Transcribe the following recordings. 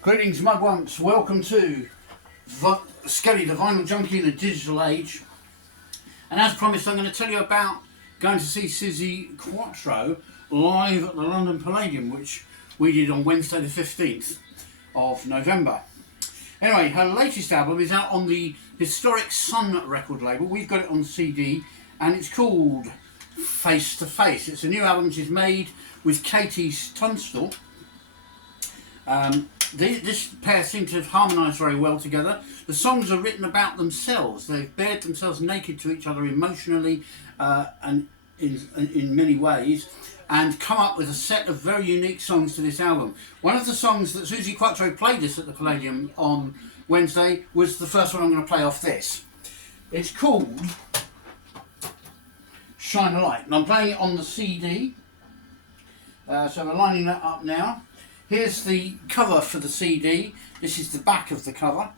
Greetings, mugwumps. Welcome to Skelly, the vinyl junkie in the digital age. And as promised, I'm going to tell you about going to see SUZI QUATRO live at the London Palladium, which we did on Wednesday the 15th of November. Anyway, her latest album is out on the historic Sun record label. We've got it on CD, and it's called Face to Face. It's a new album she's made with Katie's Tunstell. This pair seem to have harmonised very well together. The songs are written about themselves. They've bared themselves naked to each other emotionally and in many ways, and come up with a set of very unique songs to this album. One of the songs that SUZI QUATRO played us at the Palladium on Wednesday was the first one I'm going to play off this. It's called Shine a Light, and I'm playing it on the CD. So we're lining that up now. Here's the cover for the CD. This is the back of the cover.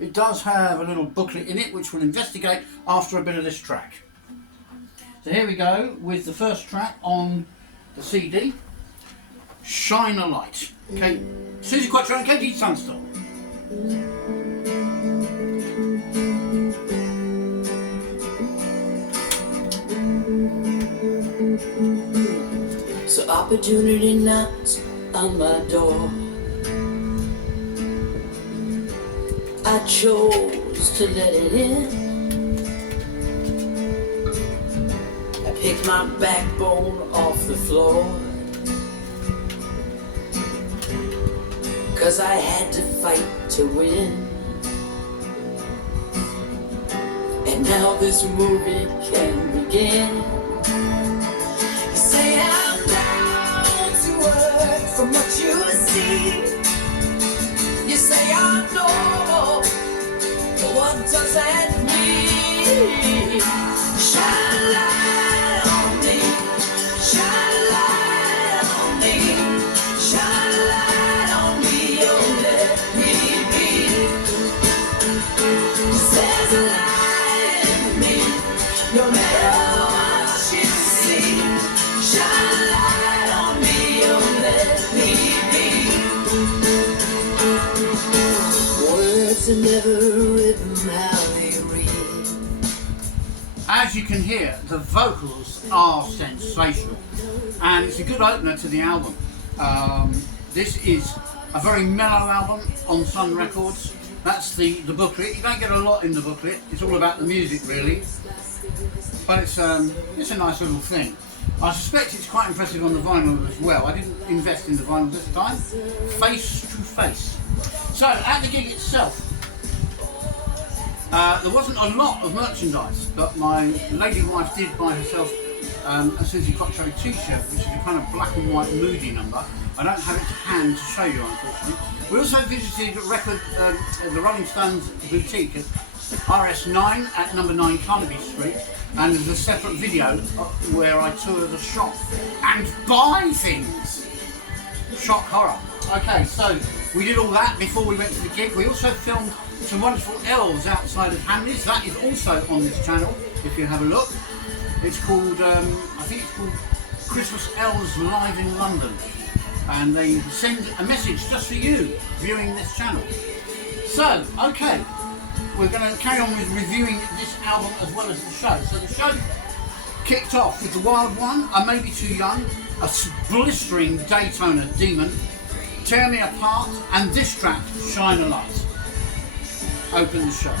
It does have a little booklet in it which we'll investigate after a bit of this track. So here we go with the first track on the CD, Shine a Light. Okay, SUZI QUATRO and Katie Tunstell. So opportunity knocks on my door. I chose to let it in. I picked my backbone off the floor, 'cause I had to fight to win. And now this movie can begin. You say I'm down to earth from what you see. You say I'm normal, but what does that mean? Shine a light on me, shine a light on me, shine a light on me, oh let me be. There's a light in me, no matter what you see. Shine a light on me, oh let me be. Words are never written how they read. As you can hear, the vocals are sensational, and it's a good opener to the album. This is a very mellow album on Sun Records. That's the booklet. You don't get a lot in the booklet. It's all about the music, really. But it's a nice little thing. I suspect it's quite impressive on the vinyl as well. I didn't invest in the vinyl this time. Face to Face. So, at the gig itself, there wasn't a lot of merchandise, but my lady wife did buy herself a SUZI QUATRO t-shirt, which is a kind of black and white moody number. I don't have it to hand to show you, unfortunately. We also visited the Rolling Stones boutique at RS9 at number 9 Carnaby Street, and there's a separate video where I tour the shop and buy things. Shock horror. Okay, so we did all that before we went to the gig. We also filmed some wonderful elves outside of Hamleys. That is also on this channel, if you have a look. It's called, I think it's called Christmas Elves Live in London. And they send a message just for you viewing this channel. So, okay, we're going to carry on with reviewing this album as well as the show. So the show kicked off with The Wild One, I May Be Too Young, a blistering Daytona Demon, Tear Me Apart, and this track, Shine a Light. Open the show.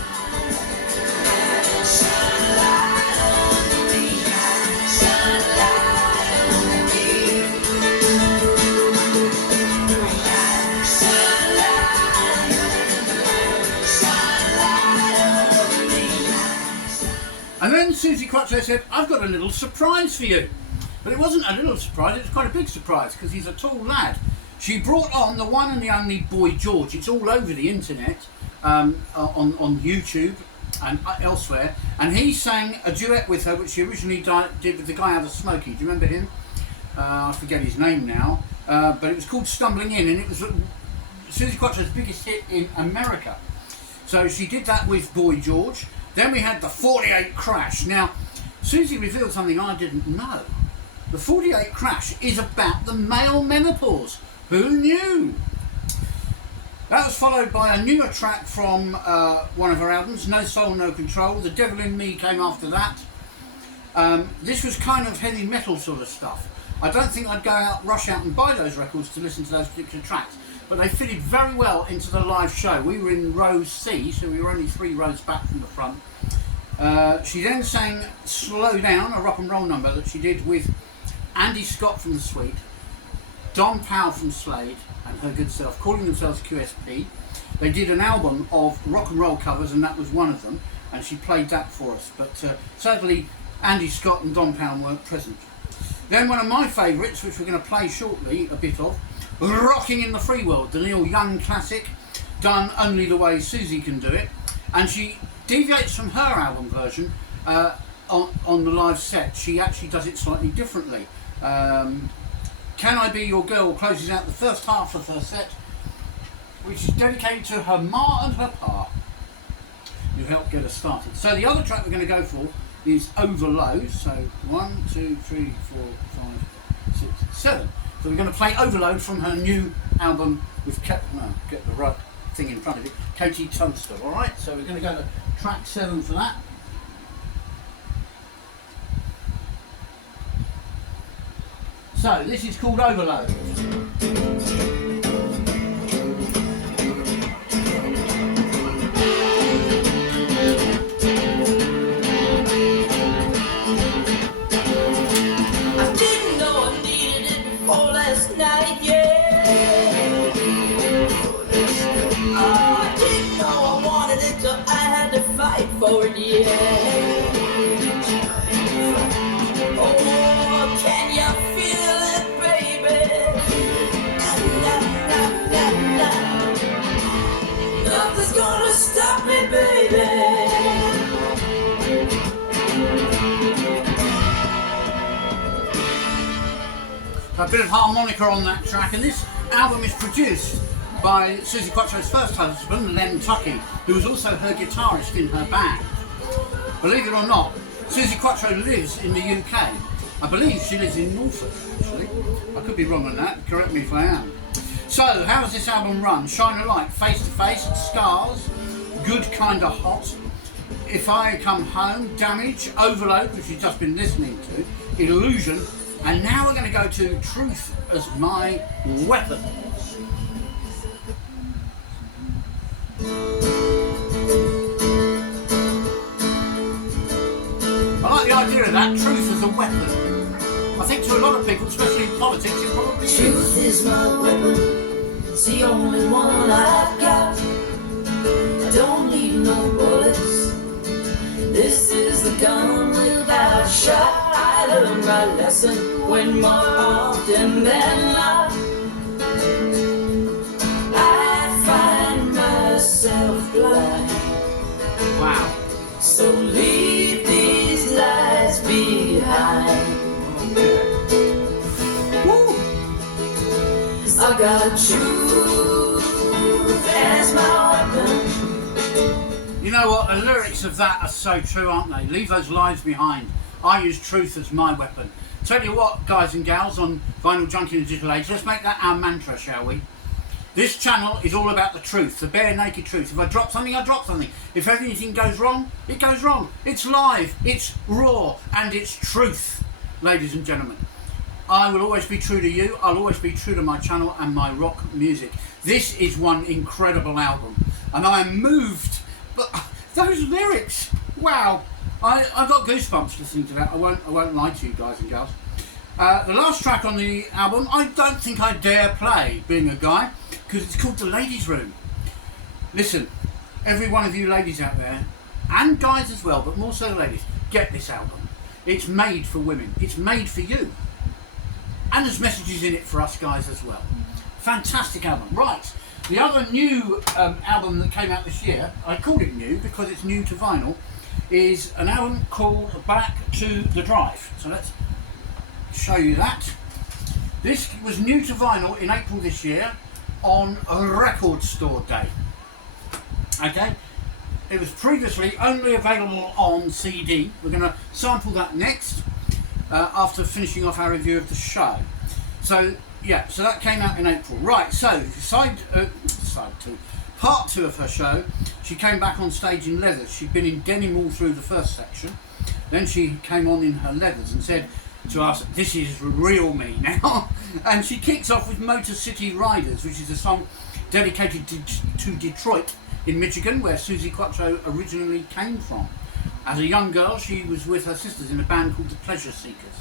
And then SUZI QUATRO said, I've got a little surprise for you. But it wasn't a little surprise, it was quite a big surprise, because he's a tall lad. She brought on the one and the only Boy George. It's all over the internet, on YouTube and elsewhere. And he sang a duet with her, which she originally did with the guy out of Smokey. Do you remember him? I forget his name now. But it was called Stumbling In, and it was SUZI QUATRO's biggest hit in America. So she did that with Boy George. Then we had the 48 Crash. Now, SUZI revealed something I didn't know. The 48 Crash is about the male menopause. Who knew? That was followed by a newer track from one of her albums, No Soul, No Control. The Devil in Me came after that. This was kind of heavy metal sort of stuff. I don't think I'd rush out and buy those records to listen to those particular tracks, but they fitted very well into the live show. We were in row C, so we were only 3 rows back from the front. She then sang Slow Down, a rock and roll number that she did with Andy Scott from The Sweet, Don Powell from Slade, and her good self, calling themselves QSP. They did an album of rock and roll covers, and that was one of them, and she played that for us. But sadly, Andy Scott and Don Powell weren't present. Then one of my favourites, which we're going to play shortly, a bit of, Rocking in the Free World, the Neil Young classic, done only the way SUZI can do it. And she deviates from her album version on the live set. She actually does it slightly differently. Can I Be Your Girl closes out the first half of her set, which is dedicated to her ma and her pa, who helped get us started. So the other track we're going to go for is Overload. So 1, 2, 3, 4, 5, 6, 7. So we're going to play Overload from her new album with get the right thing in front of you, Katie Tunstell. All right. So we're going to go to track 7 for that. So this is called Overload. For it, yeah. Oh, can you feel it, baby? Nothing's gonna stop me, baby. A bit of harmonica on that track, and this album is produced by SUZI QUATRO's first husband, Len Tucky, who was also her guitarist in her band. Believe it or not, SUZI QUATRO lives in the UK. I believe she lives in Norfolk, actually. I could be wrong on that, correct me if I am. So, how does this album run? Shine a Light, Face to Face, Scars, Good Kinda Hot, If I Come Home, Damage, Overload, which you've just been listening to, Illusion, and now we're going to go to Truth as My Weapon. I like the idea of that, truth as a weapon. I think to a lot of people, especially in politics, it probably is. Truth is my weapon, it's the only one I've got. I don't need no bullets, this is the gun without a shot. I learned my lesson when more often than not I find myself blind. Wow. So leave these lies behind. Woo. I got truth as my weapon. You know what, the lyrics of that are so true, aren't they? Leave those lies behind. I use truth as my weapon. Tell you what, guys and gals on Vinyl Junkie and Digital Age, let's make that our mantra, shall we? This channel is all about the truth, the bare naked truth. If I drop something, I drop something. If anything goes wrong, it goes wrong. It's live, it's raw, and it's truth, ladies and gentlemen. I will always be true to you. I'll always be true to my channel and my rock music. This is one incredible album, and I am moved. But those lyrics, wow! I got goosebumps listening to that. I won't lie to you guys and girls. The last track on the album, I don't think I dare play, being a guy, because it's called The Ladies' Room. Listen, every one of you ladies out there, and guys as well, but more so the ladies, get this album. It's made for women. It's made for you. And there's messages in it for us guys as well. Fantastic album. Right, the other new album that came out this year, I called it new because it's new to vinyl, is an album called Back to the Drive. So let's show you that. This was new to vinyl in April this year on a Record Store Day. Okay, it was previously only available on CD. We're going to sample that next after finishing off our review of the show. So yeah, so that came out in April. Right, so side 2. Part 2 of her show, she came back on stage in leathers. She'd been in denim all through the first section. Then she came on in her leathers and said to us, "This is real me now." And she kicks off with Motor City Riders, which is a song dedicated to Detroit in Michigan, where SUZI QUATRO originally came from. As a young girl, she was with her sisters in a band called the Pleasure Seekers.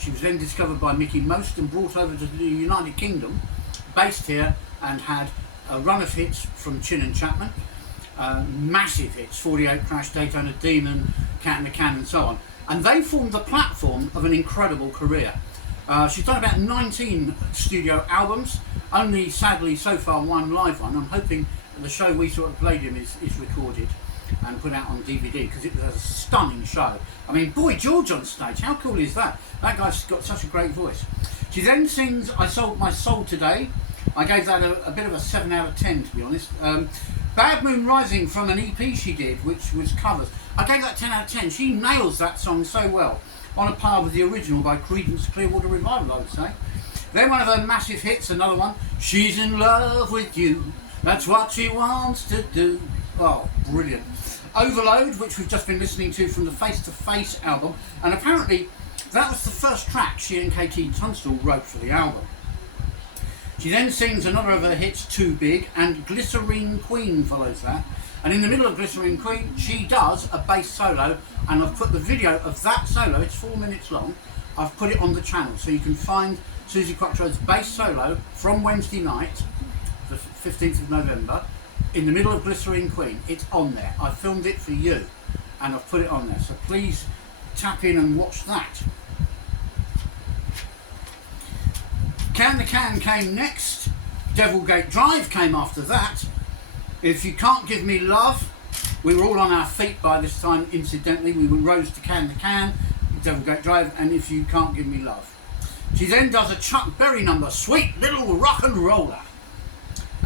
She was then discovered by Mickey Most and brought over to the United Kingdom, based here, and had a run of hits from Chin and Chapman, massive hits, 48 Crash, Daytona Demon, Cat in the Can and so on. And they formed the platform of an incredible career. She's done about 19 studio albums, only sadly so far one live one. I'm hoping that the show we saw at Palladium is recorded and put out on DVD, because it was a stunning show. I mean, Boy George on stage, how cool is that? That guy's got such a great voice. She then sings I Sold My Soul Today. I gave that a bit of a 7 out of 10, to be honest. Bad Moon Rising from an EP she did, which was covers. I gave that 10 out of 10. She nails that song so well, on a par with the original by Creedence Clearwater Revival, I would say. Then one of her massive hits, another one, She's in Love with You, That's What She Wants to Do. Oh, brilliant. Overload, which we've just been listening to from the Face to Face album, and apparently that was the first track she and KT Tunstell wrote for the album. She then sings another of her hits, Too Big, and Glycerine Queen follows that. And in the middle of Glycerine Queen, she does a bass solo, and I've put the video of that solo, it's 4 minutes long, I've put it on the channel, so you can find SUZI QUATRO's bass solo from Wednesday night, the 15th of November, in the middle of Glycerine Queen. It's on there. I filmed it for you, and I've put it on there, so please tap in and watch that. Can the Can came next. Devilgate Drive came after that. If You Can't Give Me Love, we were all on our feet by this time, incidentally. We were rose to Can the Can, Devilgate Drive, and If You Can't Give Me Love. She then does a Chuck Berry number, Sweet Little Rock and Roller.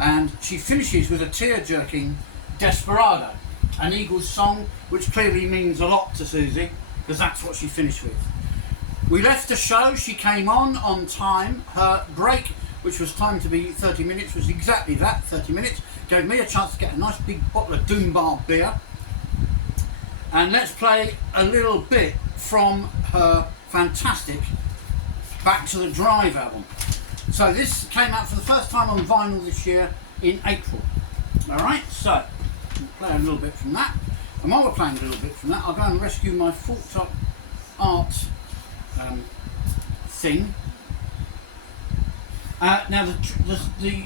And she finishes with a tear-jerking Desperado, an Eagles song which clearly means a lot to SUZI, because that's what she finished with. We left the show, she came on time. Her break, which was timed to be 30 minutes, was exactly that, 30 minutes. Gave me a chance to get a nice big bottle of Doom Bar beer. And let's play a little bit from her fantastic Back to the Drive album. So this came out for the first time on vinyl this year in April. Alright, so we'll play a little bit from that. And while we're playing a little bit from that, I'll go and rescue my Fork Top Art thing. Now the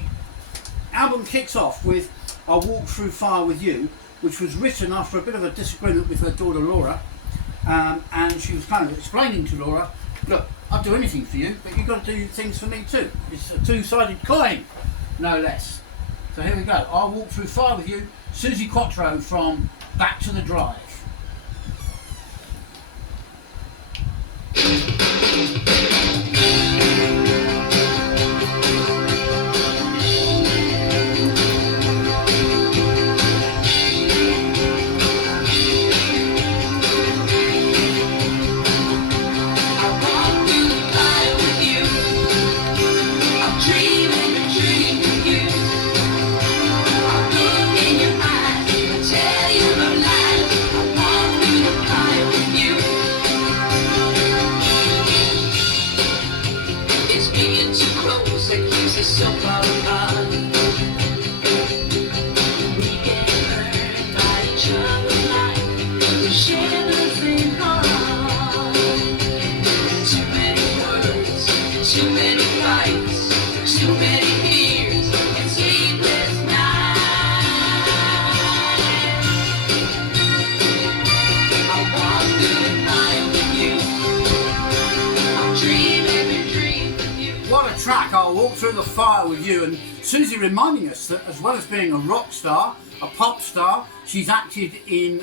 album kicks off with I'll Walk Through Fire With You, which was written after a bit of a disagreement with her daughter Laura, and she was kind of explaining to Laura, look, I'll do anything for you, but you've got to do things for me too. It's a two-sided coin, no less. So here we go. I'll Walk Through Fire With You, SUZI QUATRO from Back to the Drive. I'll Walk Through the Fire With You, and SUZI reminding us that as well as being a rock star, a pop star, she's acted in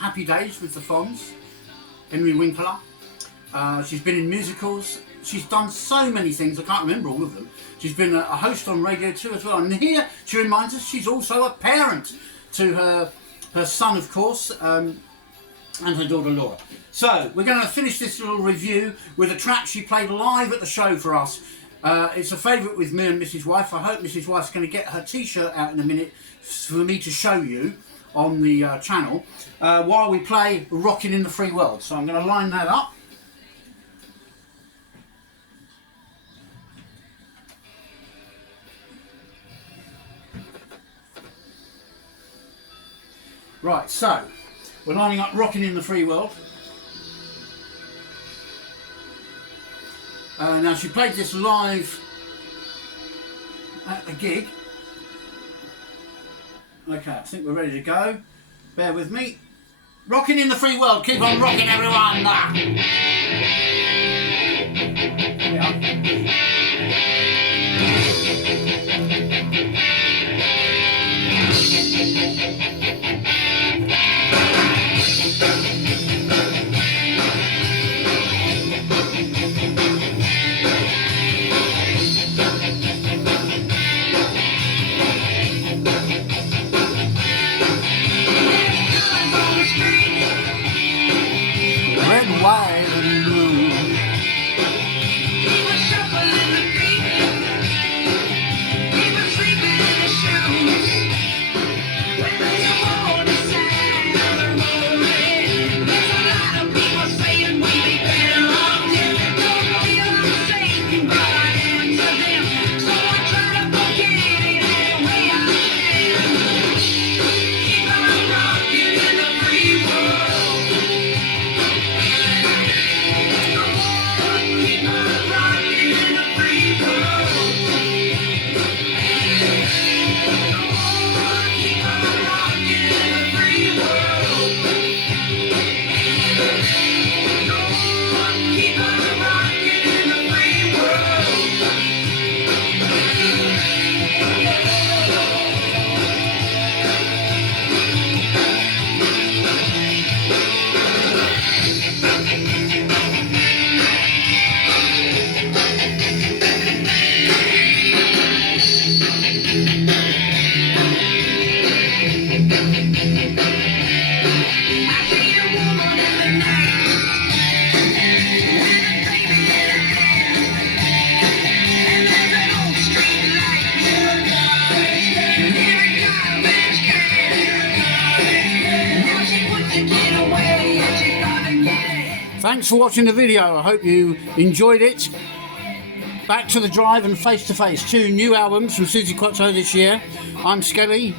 Happy Days with the Fonz, Henry Winkler. She's been in musicals. She's done so many things, I can't remember all of them. She's been a host on Radio 2 as well, and here she reminds us she's also a parent to her son, of course, and her daughter Laura. So we're going to finish this little review with a track she played live at the show for us It's a favourite with me and Mrs. Wife. I hope Mrs. Wife's going to get her t-shirt out in a minute for me to show you on the channel while we play Rocking in the Free World. So I'm going to line that up. Right, so we're lining up Rocking in the Free World. Now she played this live at a gig. Okay, I think we're ready to go. Bear with me. Rocking in the Free World. Keep on rocking, everyone. There we are. White and blue. He was shuffling the feet. He was sleeping in his shoes. When there's a hole beside the road, there's a lot of people saying we be better off dead. Don't feel I'm safe, but I answer them. So I try to forget it any way I can. Keep on rocking in the free world. Thanks for watching the video. I hope you enjoyed it. Back to the Drive and Face to Face. 2 new albums from SUZI QUATRO this year. I'm Skelly.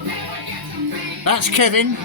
That's Kevin.